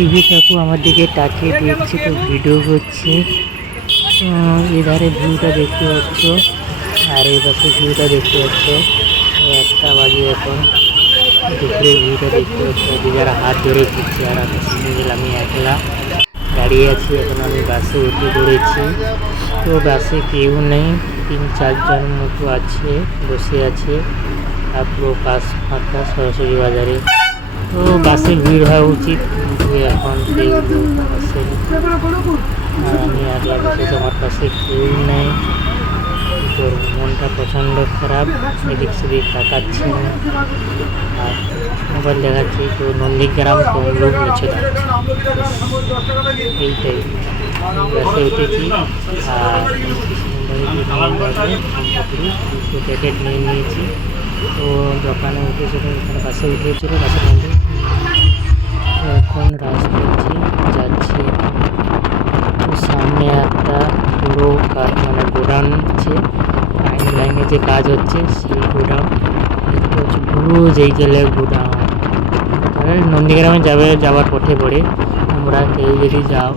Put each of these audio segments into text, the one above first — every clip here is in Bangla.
শিবি কাকু আমার দিকে তাকিয়ে দেখছি, তো ভিডিও করছি। এধারে ভিউটা দেখতে পাচ্ছ, আর এই পাশে ভিউটা দেখতে পাচ্ছ। 1টা বাজে এখন, দুপুরে ভিউটা দেখতে পাচ্ছ। যারা হাত ধরে ঘুরছে, আর আমি সিঙ্গেল, আমি একলা দাঁড়িয়ে আছি। এখন আমি বাসে উঠে পড়েছি। তো বাসে কেউ নেই, 3-4 জন মতো আছে, বসে আছে। আর পুরো বাস ফাঁকা, সরস্বতী বাজারে। তো বাসে ভিড় হওয়া উচিত, কিন্তু এখন কেউ আসেনি। আর আমি একলা বসেছি, আমার পাশে কেউ নেই। তোর মনটা প্রচণ্ড খারাপ, এদিক সেদিক তাকাচ্ছি না, আর মোবাইল দেখাচ্ছি। তো নন্দীগ্রাম তমলুক নিচেদা, এইটাই বাসে উঠেছি। আর দুটো প্যাকেট নিয়ে নিয়েছি। তো দোকানে উঠেছিল, এখানে বাসে উঠেছিল, বাসের মধ্যে এখন রাস করছি, যাচ্ছি। তো সামনে একটা পুরো মানে গোডাউন আছে, লাইনে যে কাজ হচ্ছে সেই গোডাউন দেখতে হচ্ছে, পুরো যেই গেলে গোডাউন। নন্দীগ্রামে যাওয়ার পথে পড়ে, আমরা কেউ যদি যাও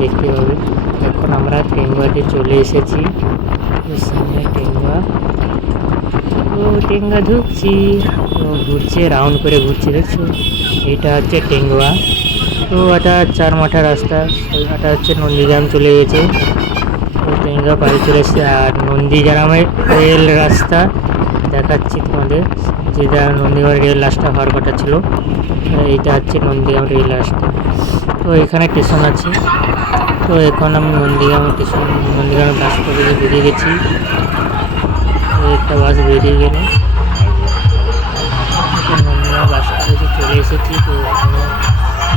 দেখতে পাবে। এখন আমরা টেঙ্গুয়াতে চলে এসেছি, সামনে টেঙ্গুয়া। তো টেঙ্গুয়া ঢুকছি, তো ঘুরছে, রাউন্ড করে ঘুরছে, দেখছো। এটা হচ্ছে টেঙ্গুয়া। তো এটা 4 মাথা রাস্তা, এটা হচ্ছে নন্দীগ্রাম চলে গেছে। তো টেঙ্গুয়া পাড়ে চলে এসেছে। আর নন্দীগ্রামের রেল রাস্তা দেখাচ্ছি তোমাদের, যেটা নন্দীগ্রাম রেল রাস্তা হওয়ার কথা ছিল, এইটা হচ্ছে নন্দীগ্রাম রেল রাস্তা। তো এখানে স্টেশন আছে। তো এখন আমি নন্দীগ্রামের বাস করে বেরিয়ে গেছি। একটা বাস বেরিয়ে গেল, নন্দীগ্রাম বাস করে চলে এসেছি। তো ওখানে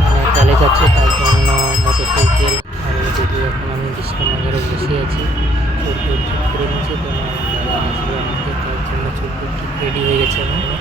মানে চলে যাচ্ছে, তার জন্য মোটরসাইকেল। আর এদিকে এখন আমি বিষ্ণুনগরে বসে আছি, চোখ ঠিক করে নিয়েছি। তো আমার দাদা আসবে আমাকে, তার জন্য চোখ ঠিক রেডি হয়ে গেছে আমার।